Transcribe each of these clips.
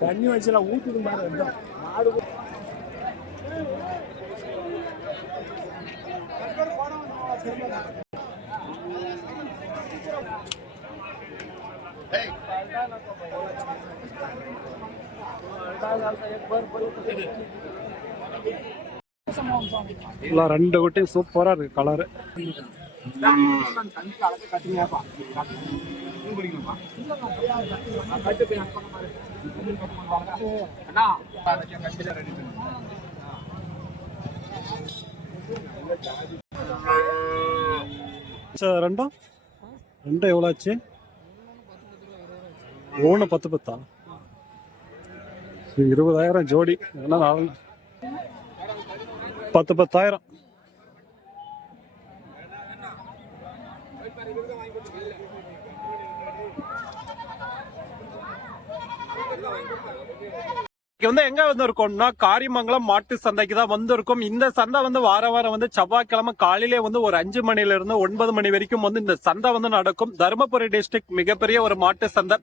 தண்ணி வச்சுலாம் ஊற்றுது மாதிரி மாடு ரெண்டு குட்டி சூப்பரா இருக்கு கலரு. ரெண்டும் எவ்வளோ ஆச்சு? 10 20,000 ஜோடி. 10,000. எங்க வந்திருக்கோம்னா காரியமங்கலம் மாட்டு சந்தைக்கு தான் வந்திருக்கும். இந்த சந்தை வாரம் செவ்வாய்க்கிழமை காலையிலே ஒரு 5 மணில இருந்து 9 மணி வரைக்கும் இந்த சந்தை நடக்கும். தருமபுரி டிஸ்ட்ரிக்ட் மிகப்பெரிய ஒரு மாட்டு சந்தை.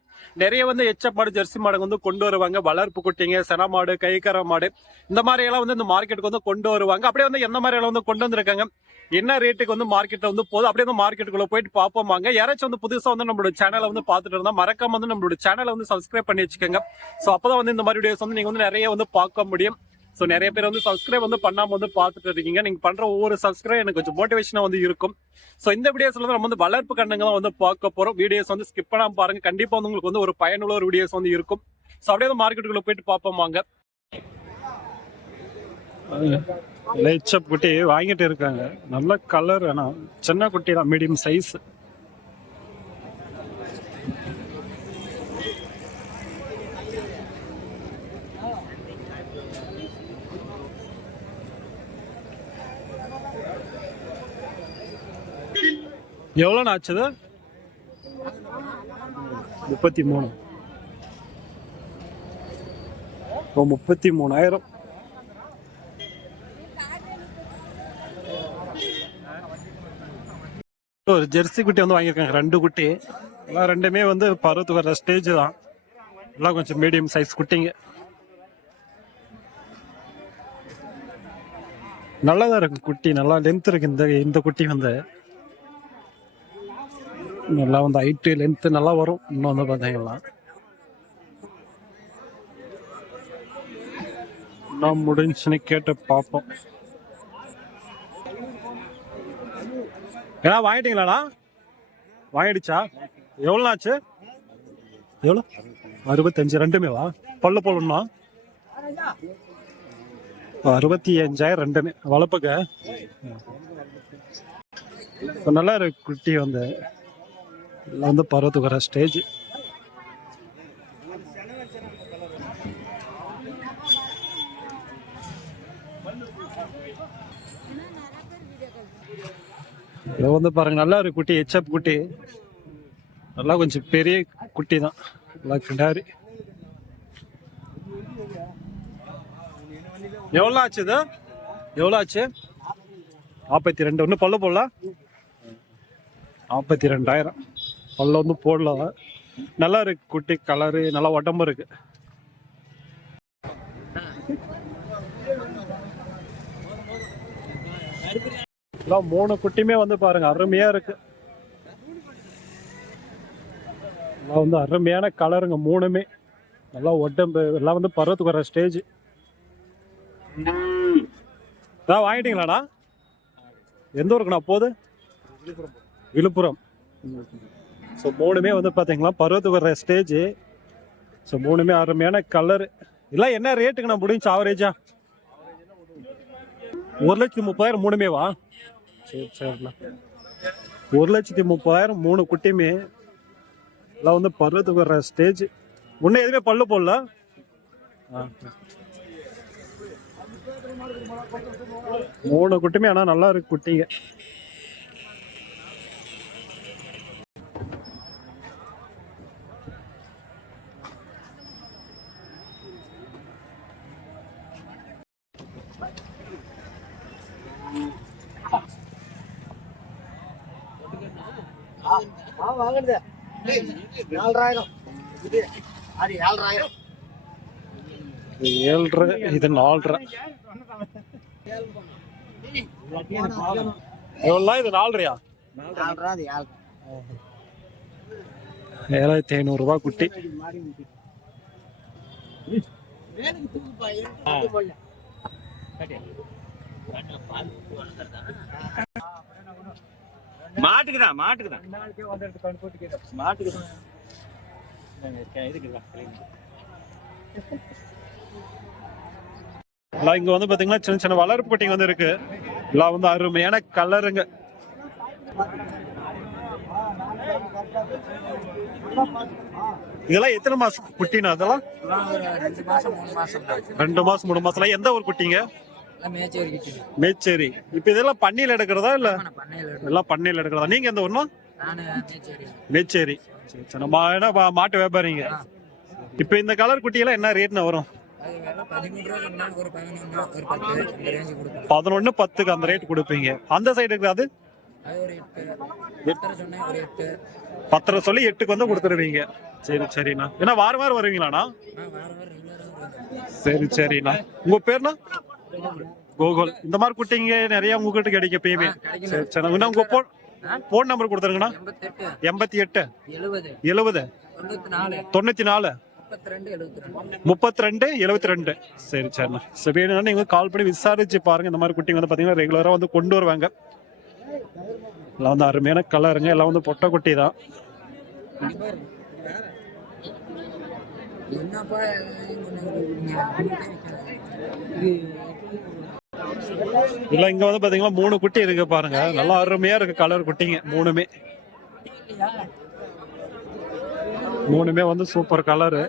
நிறைய எச்ச மாடு ஜெர்சி மாடு கொண்டு வருவாங்க. வளர்ப்பு குட்டிங்க, சென மாடு, கைக்கர மாடு, இந்த மாதிரி எல்லாம் இந்த மார்க்கெட்டுக்கு கொண்டு வருவாங்க. அப்படியே எந்த மாதிரி எல்லாம் கொண்டு வந்திருக்காங்க, என்ன ரேட்டுக்கு மார்க்கெட்ல போகுது, அப்படியே மார்க்கெட்டுக்குள்ள போயிட்டு பார்ப்போமாங்க. யாராச்சும் புதுசா நம்மளோட சேனலை பார்த்துட்டு இருந்தா மறக்காம நம்மளோட சேனலை சப்ஸ்கிரைப் பண்ணி வச்சுக்கோங்க. சோ அப்பதான் இந்த மாதிரி வீடியோஸ் நீங்க நிறைய பார்க்க முடியும். சோ நிறைய பேர் சப்ஸ்கிரைப் பண்ணாம பார்த்துட்டு இருக்கீங்க. நீங்க பண்ற ஒவ்வொரு சப்ஸ்கிரைப் எனக்கு கொஞ்சம் மோட்டிவேஷனா இருக்கும். சோ இந்த வீடியோஸ்ல நம்ம வளர்ப்பு கண்ணுங்க தான் பார்க்க போறோம். வீடியோஸ் ஸ்கிப் பண்ணாம பாருங்க. கண்டிப்பா உங்களுக்கு ஒரு பயனுள்ள ஒரு வீடியோஸ் இருக்கும். சோ அப்படியே மார்க்கெட்டுக்குள்ள போயிட்டு பார்ப்போமாங்க. லேச்சப் குட்டி வாங்கிட்டு இருக்காங்க. நல்ல கலர், ஆனா சின்ன குட்டி தான், மீடியம் சைஸ். எவ்வளோண்ணா ஆச்சுது? 33. 33,000. ஒரு ஜெர்சி குட்டி வாங்கியிருக்காங்க. 2 குட்டி எல்லாம் ரெண்டுமே பருவத்துக்கு வர ஸ்டேஜ் தான். எல்லாம் கொஞ்சம் மீடியம் சைஸ் குட்டிங்க. நல்லாதான் இருக்கு குட்டி, நல்லா லென்த் இருக்கு. இந்த குட்டி நல்லா ஹைட்டு லென்த் நல்லா வரும். இன்னும் பார்த்தீங்கன்னா நான் முடிஞ்சுன்னு கேட்டு பார்ப்போம். ஏன்னா வாங்கிட்டீங்களாண்ணா? வாங்கிடுச்சா? எவ்வளோ ஆச்சு? எவ்வளோ? 65. ரெண்டுமேவா? பல்லு போலண்ணா 65,000 ரெண்டுமே. வளர்ப்புக்க நல்லா இருக்கு குட்டி. எல்லாம் பருவத்துக்கு வர ஸ்டேஜ். பாருங்க, நல்லா இருக்கு குட்டி. எச்எப் குட்டி நல்லா கொஞ்சம் பெரிய குட்டி தான். நல்லா கிடாரி. எவ்வளோ ஆச்சு இது? எவ்வளோ ஆச்சு? 42. ஒன்று பல்லு போடலாம். 42,000 பல்ல போடலாம். நல்லா இருக்கு குட்டி, கலரு நல்லா உடம்பு இருக்கு. எல்லாம் 3 குட்டியுமே பாருங்க அருமையா இருக்கு. எல்லாம் அருமையான கலருங்க. 3மே நல்லா உடம்பு. எல்லாம் பருவத்துக்கு வர ஸ்டேஜ். வாங்கிட்டீங்களாண்ணா? எந்த ஊருக்குண்ணா போகுது? விழுப்புரம். ஸோ 3மே பார்த்தீங்களா பருவத்துக்கு வர ஸ்டேஜ். ஸோ 3மே அருமையான கலரு. எல்லாம் என்ன ரேட்டுக்குண்ணா முடிஞ்சு ஆவரேஜா? 1,30,000 3மேவா? சரி சரிண்ணா. 1,30,000 3 குட்டியுமே. எல்லாம் பருவத்துக்கு வர ஸ்டேஜ். இன்னும் எதுவுமே பல்லு போடல. 3 குட்டியுமே ஆனால் நல்லா இருக்கு குட்டிங்க. வாங்குறது 4,000. அது 7,000. இது 7.5, இது 4.5. எவ்வளோ இது 4.5? 4,000 அது 7. 7,500 ரூபாய் குட்டி. மாட்டுக்குதான் இங்க வந்து பாத்தீங்கன்னா சின்ன சின்ன வளர்ப்பு குட்டிங்க வந்து இருக்கு. எல்லாம் வந்து அருமையான கலருங்க. இதெல்லாம் எத்தனை மாசம் குட்டினா? அதெல்லாம் 2 மாசம் 3 மாசம். எந்த ஒரு குட்டிங்க? மேச்சேரி. இப்ப இதெல்லாம் பண்ணையில எடுக்கிறதா இல்ல? எல்லாம் பண்ணையில எடுக்கிறதா. நீங்க எந்த ஊர்னா? மேச்சேரி. சரி, நம்ம என்ன மாட்டு வியாபாரிங்க. இப்ப இந்த கலர் குட்டி எல்லாம் என்ன ரேட்னா வரும்? 11-10 அந்த ரேட் கொடுப்பீங்க. அந்த சைடு இருக்கிறது 10 சொல்லி 8க்கு வந்து கொடுத்துருவீங்க. சரி சரிண்ணா. ஏன்னா வாரம் வாரம் வருவீங்களாண்ணா? சரி சரிண்ணா. உங்க பேர்னா? கோகுல். இந்த மாதிரி குட்டிங்க நிறைய உங்ககிட்ட கிடைக்கும் எப்பயுமே. சரி சரி. உங்க போன் நம்பர் கொடுத்துருங்கண்ணா. 88 70 94 32 72. சரி சரிண்ணா. சரி வேணும்னா நீங்க கால் பண்ணி விசாரிச்சு பாருங்க. இந்த மாதிரி குட்டிங்க வந்து பாத்தீங்கன்னா ரெகுலரா வந்து கொண்டு வருவாங்க. எல்லாம் வந்து அருமையான கலருங்க. எல்லாம் வந்து பொட்டை குட்டி தான். இல்ல இங்க வந்து பாத்தீங்கன்னா 3 குட்டி இருக்கு பாருங்க. நல்லா அருமையா இருக்கு கலர் குட்டிங்க. மூணுமே வந்து சூப்பர் கலரு.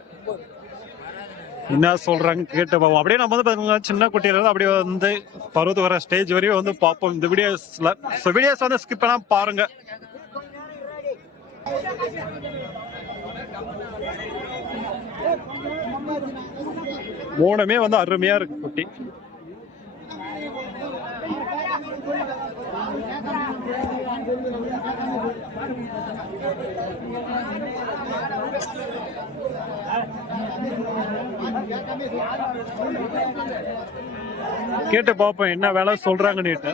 என்ன சொல்றாங்க கேட்டு பார்ப்போம். அப்படியே நம்ம வந்து பாத்தீங்கன்னா சின்ன குட்டியில இருந்து அப்படியே வந்து பருவத்து வர ஸ்டேஜ் வரையும் வந்து பார்ப்போம் இந்த வீடியோஸ்ல. வீடியோஸ் வந்து ஸ்கிப் பண்ணாம பாருங்க. மூணுமே வந்து அருமையா இருக்கு குட்டி. கேட்டு பாப்போம் என்ன வேலை சொல்றாங்க. நேற்று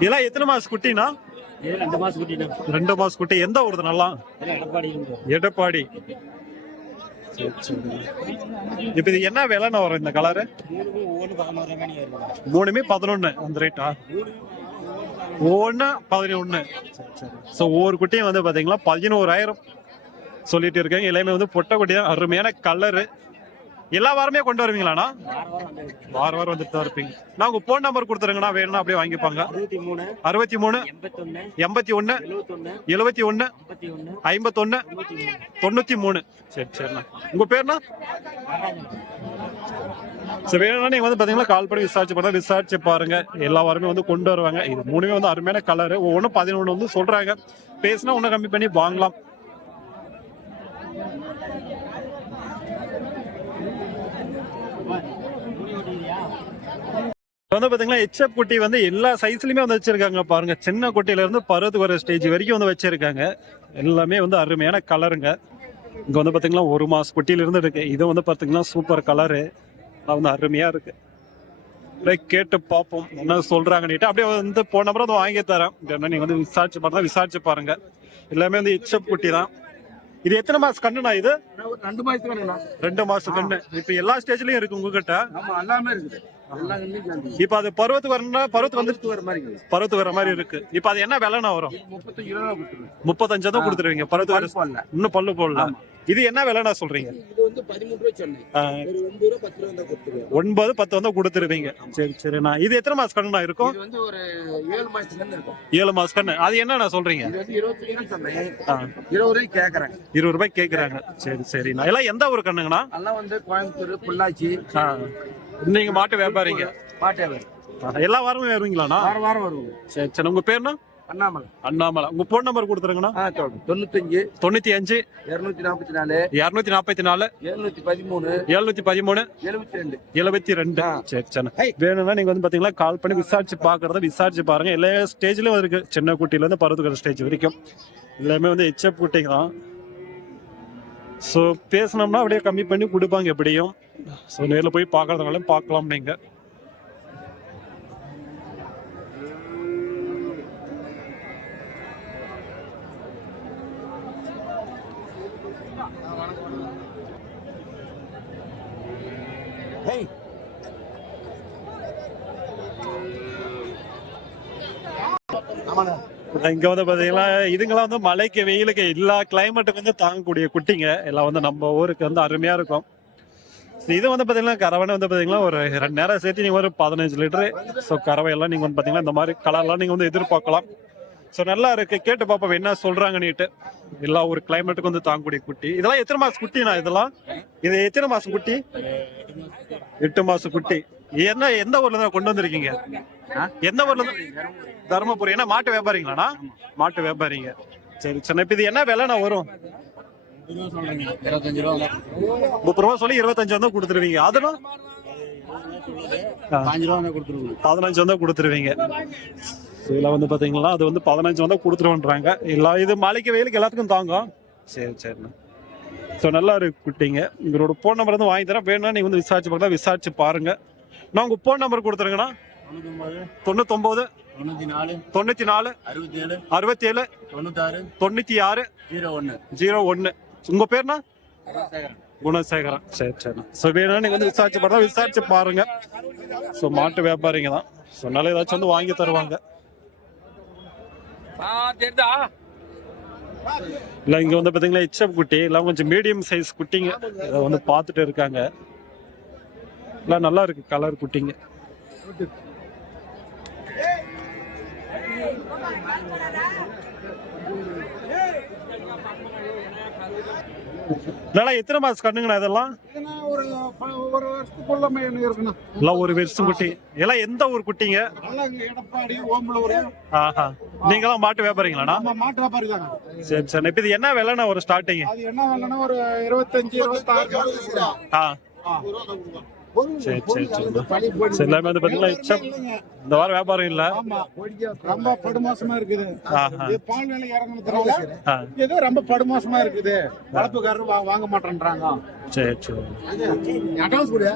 இதெல்லாம் எத்தனை மாசம் குட்டினா? 2 மாசம் குட்டி. 2 மாசம் குட்டி. எந்த ஊருது? நல்லா எடப்பாடி. இப்ப இது என்ன விலைன்னு வரும் இந்த கலரு? மூணுமே 11 அந்த ரேட்டா? 11 சோ ஒவ்வொரு குட்டியும் வந்து பாத்தீங்கன்னா 11,000 சொல்லிட்டு இருக்காங்க. எல்லாமே வந்து பொட்டை குட்டி தான். அருமையான கலரு. எல்லா வாரமே கொண்டு வருவீங்களாண்ணா? வாரம் வந்துட்டு தான் இருப்பீங்க. நான் உங்க போன் நம்பர் கொடுத்துருங்கண்ணா. வேணும்னா அப்படியே வாங்கிப்பாங்க. 63 81 71 51 93. சரி சரிண்ணா. உங்க பேருண்ணா? சரி வேணும்னா நீங்க வந்து பாத்தீங்கன்னா கால் பண்ணி விசாரிச்சு பாருங்க. எல்லா வாரமே வந்து கொண்டு வருவாங்க. இது மூணுமே வந்து அருமையான கலரு. ஒவ்வொன்றும் 11 வந்து சொல்றாங்க. பேசினா ஒன்னும் கம்மி பண்ணி வாங்கலாம். வந்து பாத்தீங்கன்னா எச்எப் குட்டி வந்து எல்லா சைஸ்லயுமே வந்து வச்சிருக்காங்க பாருங்க. சின்ன குட்டியில இருந்து பருவத்துக்கு வர ஸ்டேஜ் வரைக்கும் வந்து வச்சிருக்காங்க. எல்லாமே வந்து அருமையான கலருங்க. இங்க வந்து பாத்தீங்கன்னா 1 மாசம் குட்டியில இருந்து இருக்கு. இது வந்து பாத்தீங்கன்னா சூப்பர் கலரு. வந்து அருமையா இருக்கு. கேட்டு பார்ப்போம் என்ன சொல்றாங்கன்னு. அப்படியே வந்து போன நம்பர் வந்து வாங்கி தரேன். நீங்க வந்து விசாரிச்சு பாருங்க. எல்லாமே வந்து எச்எப் குட்டி தான். இது எத்தனை மாசம் கண்ணுண்ணா? இது 2 மாசத்துக்கு கண்ணுண்ணா. 2 மாசம் கண்ணு. இப்ப எல்லா ஸ்டேஜ்லயும் இருக்கு உங்ககிட்ட? எல்லாமே இருக்குது. இப்ப அது பருவத்துக்கு வரணும்னா பருவத்து வர மாதிரி இருக்கு. இப்ப அது என்ன விலைனா வரும்? 35 தான் கொடுத்துருவீங்க. பருவத்து வர இன்னும் பல்லு போடல. இது என்ன விலைனா சொல்றீங்க? இது வந்து 13 ரூபாய் சொன்னேன். ஒரு 9 ரூபாய் 10 ரூபாய் தான் கொடுத்துருவீங்க. 9 10 வந்து கொடுத்துருவீங்க. சரி சரிண்ணா. இது எத்தனை மாசம் கண்ணுண்ணா இருக்கும்? இது வந்து ஒரு 7 மாசத்துக்கு கண்ணு இருக்கும். 7 மாசம் கண்ணு. அது என்னண்ணா சொல்றீங்க? இது வந்து 25 சொன்னேன். 20 ரூபாய் கேக்குறாங்க. 20 ரூபாய் கேக்குறாங்க. சரி சரிண்ணா. எல்லாம் எந்த ஊர் கண்ணுங்கண்ணா? எல்லாம் வந்து கோயம்புத்தூர், பொள்ளாச்சி. நீங்க மாட்டு வியாபாரிங்க? மாட்டு வியாபாரி. எல்லா வாரமும் வருவீங்களாண்ணா? வாரம் வருவோம். சரி சரி. உங்க பேருண்ணா? அண்ணாமலை. உங்க போன் நம்பர் கொடுத்துருங்கண்ணா. 95 244 713 713 72. சரி சரி. வேணும்னா நீங்க வந்து பாத்தீங்கன்னா கால் பண்ணி விசாரிச்சு பாருங்க. எல்லா ஸ்டேஜ்லயும் இருக்கு. சின்ன குட்டில இருந்து பருவத்துக்கிற ஸ்டேஜ் வரைக்கும் எல்லாமே வந்து எச்எப் குட்டிங்க தான். ஸோ பேசினோம்னா அப்படியே கம்மி பண்ணி கொடுப்பாங்க எப்படியும். ஸோ நேரில் போய் பார்க்கறதுனாலும் பார்க்கலாம் நீங்கள். இங்க வந்து பாத்தீங்கன்னா இதுங்கெல்லாம் வந்து மழைக்கு வெயிலுக்கு எல்லா கிளைமேட்டுக்கு வந்து தாங்கக்கூடிய குட்டிங்க எல்லாம் வந்து நம்ம ஊருக்கு வந்து அருமையா இருக்கும். இது வந்து பாத்தீங்கன்னா கறவை வந்து பாத்தீங்கன்னா ஒரு 2 நேரம் சேர்த்து நீங்க ஒரு 15 லிட்டரு. ஸோ கறவை எல்லாம் நீங்க வந்து பாத்தீங்கன்னா இந்த மாதிரி கலர்லாம் நீங்க வந்து எதிர்பார்க்கலாம். ஸோ நல்லா இருக்கு, கேட்டு பாப்போம் என்ன சொல்றாங்க நீட்டு. எல்லா ஒரு கிளைமேட்டுக்கு வந்து தாங்கக்கூடிய குட்டி. இதெல்லாம் எத்தனை மாசம் குட்டினா இதெல்லாம்? இது எத்தனை மாசம் குட்டி? 8 மாசம் குட்டி. என்ன எந்த ஊர்ல இருந்து கொண்டு வந்திருக்கீங்க? எந்த ஊர்ல இருந்து? தருமபுரி. என்ன மாட்டு வியாபாரிங்களாண்ணா? மாட்டு வியாபாரிங்க. சரி சரி. இப்ப இது என்ன விலைண்ணா வரும்? 25 ரூபா. 30 ரூபா சொல்லி 25 வந்து கொடுத்துருவீங்க. அதெல்லாம் 5 ரூபா கொடுத்துருவோம். 15 வந்து கொடுத்துருவீங்க. இதெல்லாம் வந்து பாத்தீங்கன்னா அது வந்து 15 வந்து கொடுத்துருவோன்றாங்க. எல்லா இது மழைக்கு வெயிலுக்கு எல்லாத்துக்கும் தாங்கும். சரி சரிண்ணா. ஸோ நல்லா இருக்கு குட்டிங்க. உங்களோட ஃபோன் நம்பர் வந்து வாங்கி தரேன், வேணும்னா நீங்க வந்து விசாரிச்சு பார்க்கலாம். விசாரிச்சு பாருங்க. நான் உங்க ஃபோன் நம்பர் கொடுத்துருங்கண்ணா. 99 94 67 66 96 01. உங்க பேர்னா? குணசேகரன். சரி சரி. ஸோ வேணும்னா நீங்க வந்து விசாரிச்சு பாருங்க. ஸோ மாட்டு வியாபாரிங்க தான். ஸோ நல்லா ஏதாச்சும் வந்து வாங்கி தருவாங்க. இல்ல இங்க வந்து பாத்தீங்கன்னா இச்சப் குட்டி எல்லாம் கொஞ்சம் மீடியம் சைஸ் குட்டிங்க. இதை வந்து பார்த்துட்டு இருக்காங்க. எல்லாம் நல்லா இருக்கு கலர் குட்டிங்க. எத்தனை மாசம் கண்ணுங்கண்ணா இதெல்லாம்? ஒரு வருஷத்துக்குள்ள இருக்குண்ணா. எல்லாம் ஒரு வருஷம் குட்டி. எல்லாம் எந்த ஊர் குட்டிங்க? எடப்பாடி, ஓம்பலூர். ஆஹா. நீங்களாம் மாட்டு வியாபாரிங்களாண்ணா? மாட்டு வியாபாரி தாங்க. சரி சரி. இப்ப இது என்ன விலைண்ணா ஒரு ஸ்டார்டிங்? அது என்ன விலைன்னா ஒரு 25 26. சரி சரி சரி. எல்லாமே வந்து பாத்தீங்கன்னா இந்த வாரம் வியாபாரம் இல்ல. ரொம்ப படுமோசமா இருக்குது. பால் விலை இறங்குனதுனால ஏதோ ரொம்ப படுமோசமா இருக்குது. வளர்ப்புக்காரர் வாங்க மாட்டேன்றாங்க. சரி சரி. அட்வான்ஸ் கொடு.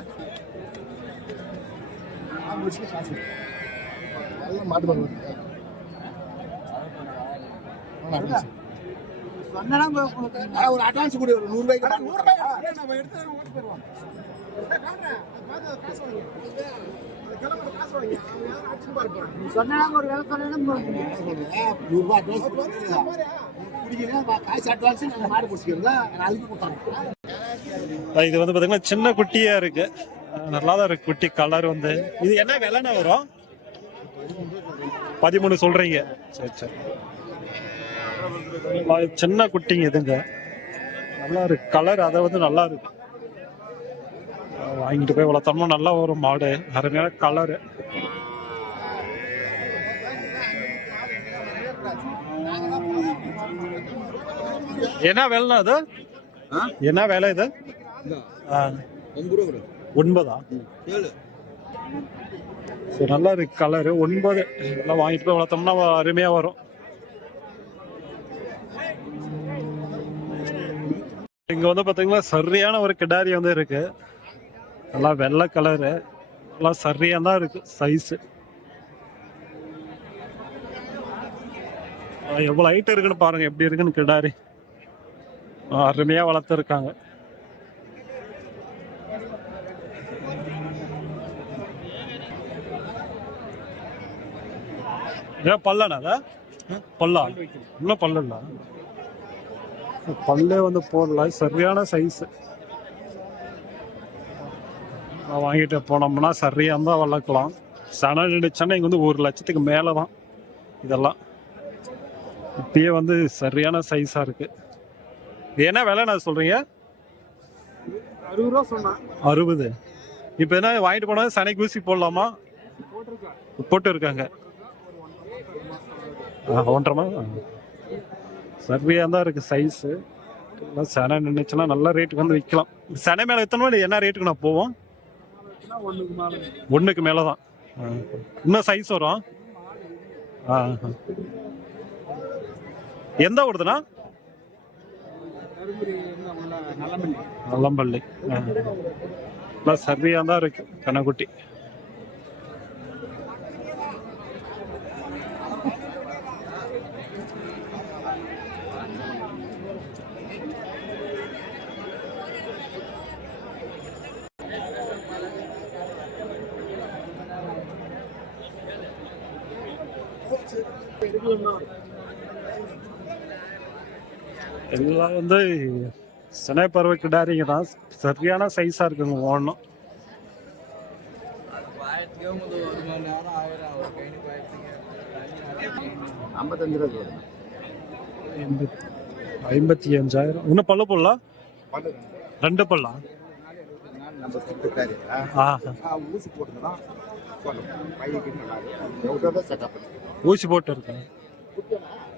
ஒரு அட்வான்ஸ் கொடு. ஒரு 100 ரூபாய்க்கு எடுத்து இது வந்து பாத்தீங்கன்னா சின்ன குட்டியா இருக்கு. நல்லாதான் இருக்கு குட்டி. கலர் வந்து இது என்ன விலைன்னா வரும்? 13 சொல்றீங்க. சரி சரி. சின்ன குட்டிங்க இதுங்க. நல்லா இருக்கு கலர். அதை வந்து நல்லா இருக்கு. வாங்கிட்டு போய் வளர்த்தோம்னா நல்லா வரும் மாடு. அருமையான கலரு. என்ன வேலைனா அது? என்ன வேலை இது? 9. நல்லா இருக்கு கலரு. 9 எல்லாம் வாங்கிட்டு போய் வளர்த்தோம்னா அருமையா வரும். இங்க வந்து பாத்தீங்கன்னா சரியான ஒரு கிடாரி வந்து இருக்கு. நல்லா வெள்ளை கலரு. நல்லா சரியா தான் இருக்கு சைஸ். எவ்வளவு ஹைட் இருக்குன்னு பாருங்க. எப்படி இருக்குன்னு கிடாரி. அருமையா வளர்த்து இருக்காங்க. ஏன் பல்லண்ணா அத? பல்லா இன்னும் பல்லு இல்ல. பல்லே வந்து போடல. சரியான சைஸ். வாங்கிட்டு போனோம்னா சரியா தான் வளர்க்கலாம். சனை நினைச்சோன்னா இங்க வந்து 1 லட்சத்துக்கு மேலதான் இதெல்லாம். இப்பயே வந்து சரியான சைஸா இருக்கு. என்ன விலை நான் சொல்றீங்க? 60 ரூபா சொன்னா. 60. இப்ப என்ன வாங்கிட்டு போனா சனைக்கு ஊசி போடலாமா? போட்டு இருக்காங்க. 1.5 மாதம். சரியா தான் இருக்கு சைஸ். சனை நினைச்சுன்னா நல்ல ரேட்டுக்கு வந்து விற்கலாம். சனை மேல எத்தனை என்ன ரேட்டுக்கு நான் போவோம்? 1க்கு மேலதான். இன்னும் சைஸ் வரும். எந்த ஊருதுண்ணா? நல்லமல்லி. நல்லம்பள்ளி. எல்லாம் சரியா தான் இருக்கு கண்ணக்குட்டி. எல்லாம் வந்து சினை பருவ கிடாரிங்க தான், சரியான சைஸா இருக்குங்க ஒன்றும். $55,000. 55,000. இன்னும் பல்லு போடலாம், 2 பல்லா. ஊசி போட்டுதான் ஊசி போட்டு இருக்காங்க.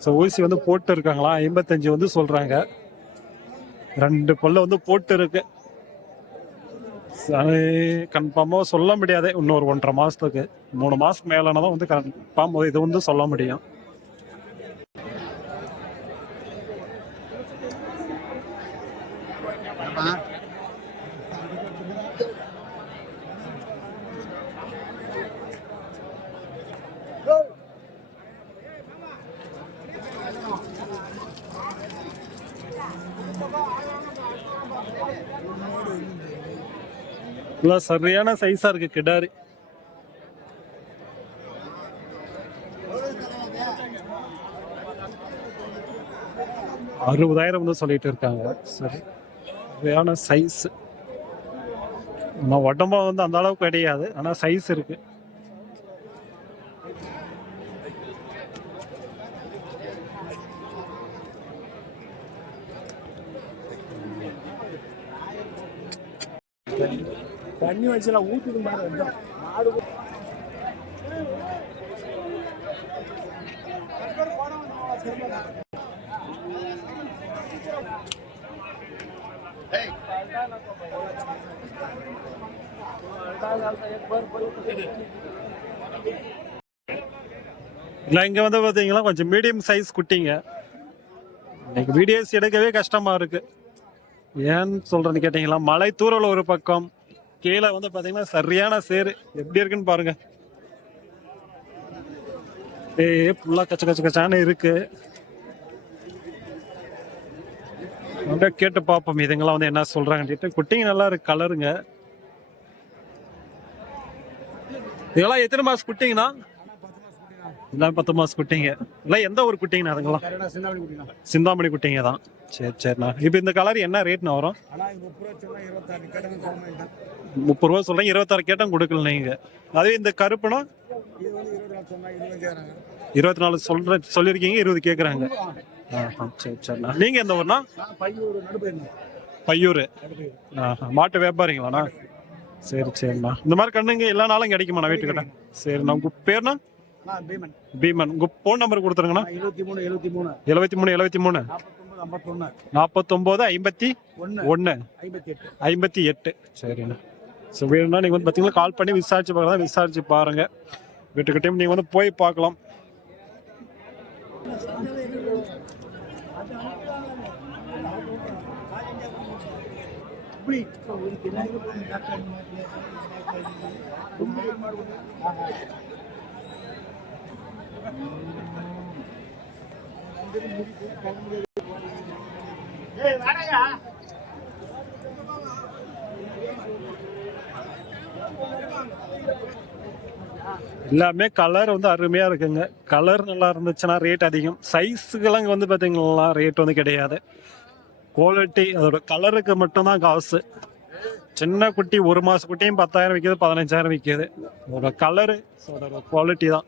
ஸோ ஊசி வந்து போட்டு இருக்காங்களா, 55 வந்து சொல்றாங்க. 2 பல்லு வந்து போட்டு இருக்கு. கன்ஃபார்மாக சொல்ல முடியாது. இன்னொரு 1.5 மாசத்துக்கு 3 மாசத்துக்கு மேலான தான் வந்து கன்ஃபார்ம் இது வந்து சொல்ல முடியும். இல்லை சரியான சைஸா இருக்கு கிடாரி. $60,000 வந்து சொல்லிட்டு இருக்காங்க. சரி, சரியான சைஸ். ஆனால் உடம்பா வந்து அந்த அளவுக்கு கிடையாது, ஆனால் சைஸ் இருக்கு. தண்ணி வச்சுலாம் ஊத்துது மாதிரி மாடு. இல்லை இங்கே வந்து பார்த்தீங்கன்னா கொஞ்சம் மீடியம் சைஸ் குட்டிங்க. இன்னைக்கு வீடியோஸ் எடுக்கவே கஷ்டமா இருக்கு. ஏன்னு சொல்றேன்னு கேட்டீங்களா, மலை தூரல் ஒரு பக்கம், கீழே வந்து பார்த்தீங்கன்னா சரியான சேரு. எப்படி இருக்குன்னு பாருங்க. ஃபுல்லா கச்ச கச்ச கச்சான்னு இருக்கு. அப்படியே கேட்டு பார்ப்போம் இதுங்கெல்லாம் வந்து என்ன சொல்றாங்கன்னு. குட்டிங்க நல்லா இருக்கு, கலருங்க. இதெல்லாம் எத்தனை மாசம் குட்டிங்கண்ணா? எல்லாம் 10 மாசம் குட்டிங்க. எல்லாம் எந்த ஒரு குட்டிங்கண்ணா அதுங்கெல்லாம்? சிந்தாமணி குட்டிங்க தான். சரி சரிண்ணா. இப்போ இந்த கலர் என்ன ரேட்னா வரும்? 30 ரூபா சொல்றேன், 26 கேட்டால் கொடுக்கல நீங்க. அதே இந்த கருப்புனா 24 சொல்லியிருக்கீங்க, 20 கேட்குறாங்க. சரி சரிண்ணா. நீங்க எந்த ஊர்னா? பையூர். மாட்டு வியாபாரிங்களாண்ணா? சரி சரிண்ணா. இந்த மாதிரி கண்ணுங்க எல்லா நாளும் கிடைக்குமாண்ணா வீட்டுக்கிட்ட? சரிண்ணா. உங்க பேர்னா? பீமன். உங்க போன் நம்பர் கொடுத்துருங்கண்ணா. 73 73 49 51 58. சரிண்ணா. ஸோ வேணும்னா நீங்கள் வந்து பார்த்தீங்கன்னா கால் பண்ணி விசாரிச்சு பார்க்கலாம். விசாரிச்சு பாருங்க. வீட்டுக்கிட்டையும் நீங்கள் வந்து போய் பார்க்கலாம். எல்லாமே கலர் வந்து அருமையா இருக்குங்க. கலர் நல்லா இருந்துச்சுன்னா ரேட் அதிகம். சைஸுக்கெல்லாம் இங்கே வந்து பார்த்தீங்கன்னா ரேட் வந்து கிடையாது. குவாலிட்டி அதோட கலருக்கு மட்டும்தான் காசு. சின்ன குட்டி 1 மாச குட்டியும் 10,000 விற்கிது, 15,000 விற்கிது. அதோட கலரு அதோட குவாலிட்டி தான்.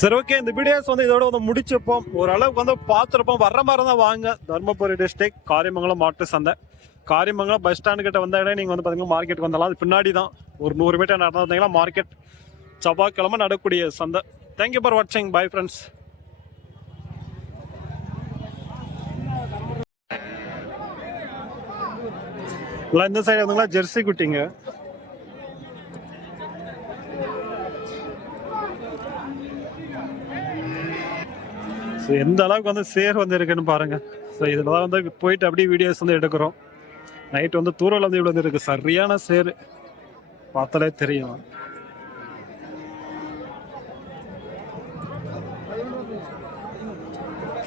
சரி, ஓகே. இந்த வீடியோஸ் வந்து இதோட வந்து முடிச்சிருப்போம். ஓரளவுக்கு வந்து பார்த்துருப்போம். வர்ற மாதிரி தான் வாங்க. தருமபுரி டிஸ்ட்ரிக்ட் காரியமங்கலம் மாட்டு சந்தை. காரியமங்கலம் பஸ் ஸ்டாண்டு கிட்ட வந்த இடம் நீங்கள் வந்து பார்த்தீங்கன்னா மார்க்கெட்டுக்கு வந்தாலும் அது பின்னாடி தான் ஒரு 100 மீட்டர் நடந்து வந்தீங்கன்னா மார்க்கெட். செவ்வாய்க்கிழமை நடக்கக்கூடிய சந்தை. தேங்க்யூ ஃபார் வாட்சிங். Bye friends. இந்த சைடு வந்தீங்களா ஜெர்சி குட்டிங்க. ஸோ எந்த அளவுக்கு வந்து சேர் வந்து இருக்குன்னு பாருங்க. ஸோ இதில் தான் வந்து போயிட்டு அப்படியே வீடியோஸ் வந்து எடுக்கிறோம். நைட் வந்து தூரல் வந்து இவ்வளோ வந்து இருக்கு. சரியான சேர் பார்த்தாலே தெரியும்.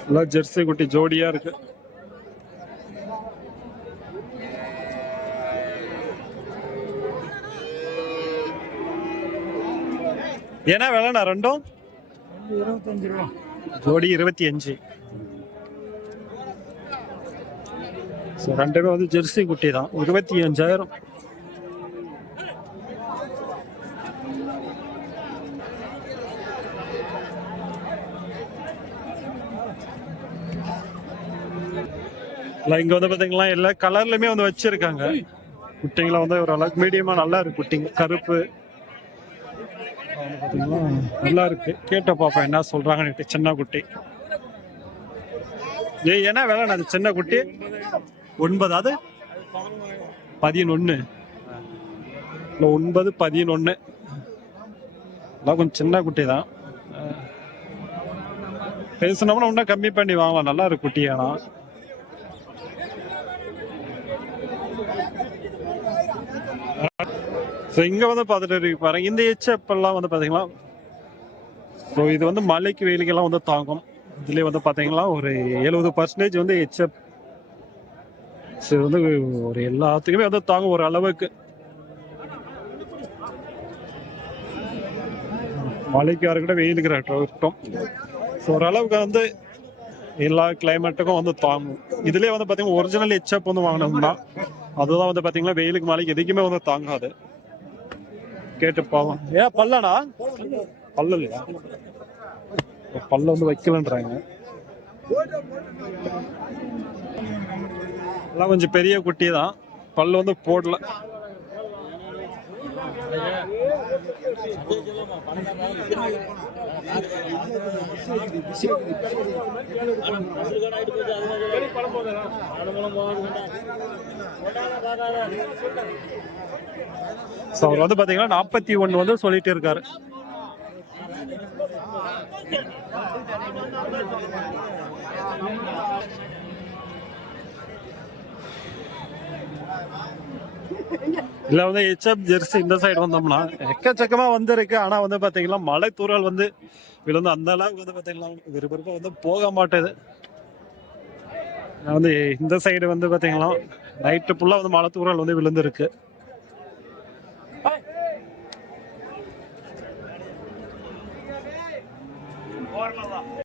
எல்லாம் ஜெர்சி குட்டி ஜோடியா இருக்கு. ஏன்னா விலைண்ணா ரெண்டும் 25 ரூபா. ஜோடி 25. ஸோ ரெண்டுமே வந்து ஜெர்சி குட்டி தான். 25,000. இங்க வந்து பாத்தீங்களா எல்லா கலர்லயுமே வந்து வச்சிருக்காங்க. குட்டிங்களை வந்து ஒரு அளவுக்கு மீடியமா நல்லா இருக்கு. குட்டிங்க கருப்பு பாத்தீங்களா நல்லா இருக்கு. கேட்ட பாப்பா என்ன சொல்றாங்கன்னு. சின்ன குட்டி ஏன்னா வேலை அது சின்ன குட்டி 9. அது 11. 9, 11. கொஞ்சம் சின்ன குட்டி தான். பேசினோம்னா இன்னும் கம்மி பண்ணி வாங்கலாம். நல்லா இருக்கு குட்டி. ஆனா ஸோ இங்க வந்து பார்த்துட்டு இருக்கு பாருங்க. இந்த எச்எப் எல்லாம் வந்து பாத்தீங்களா ஸோ இது வந்து மழைக்கு வெயிலுக்கெல்லாம் வந்து தாங்கும். இதுலேயே வந்து பாத்தீங்களா ஒரு 70% வந்து எச்எப். ஸோ வந்து ஒரு எல்லாத்துக்குமே வந்து தாங்கும் ஒரு அளவுக்கு. மழைக்கு இருக்கட்டும் வெயிலுக்கு இருக்கட்டும் ஸோ ஒரு அளவுக்கு வந்து எல்லா கிளைமேட்டுக்கும் வந்து தாங்கும். இதுலேயே வந்து பாத்தீங்கன்னா ஒரிஜினல் எச்எப் வந்து வாங்கினோம்னா அதுதான் வந்து பாத்தீங்கன்னா வெயிலுக்கு மழைக்கு எதுக்குமே வந்து தாங்காது. கேட்டு போவோம். ஏன் பல்லனா பல்ல இல்லையா? பல்ல வந்து வைக்கலன்றாங்க. எல்லாம் கொஞ்சம் பெரிய குட்டி தான். பல்லு வந்து போடல. அவர் வந்து பாத்தீங்கன்னா 41 வந்து சொல்லிட்டு இருக்காரு. இல்ல வந்து ஹெச்எப் ஜெர்சி இந்த சைடு வந்தோம்னா எக்கச்சக்கமா வந்திருக்கு. ஆனா வந்து பாத்தீங்கன்னா மழை தூறல் வந்து விழுந்து அந்த அளவுக்கு வந்து பாத்தீங்கன்னா விறுவிறுப்பா வந்து போக மாட்டேது. வந்து இந்த சைடு வந்து பாத்தீங்கன்னா நைட்டு ஃபுல்லா வந்து மழை தூறல் வந்து விழுந்திருக்கு.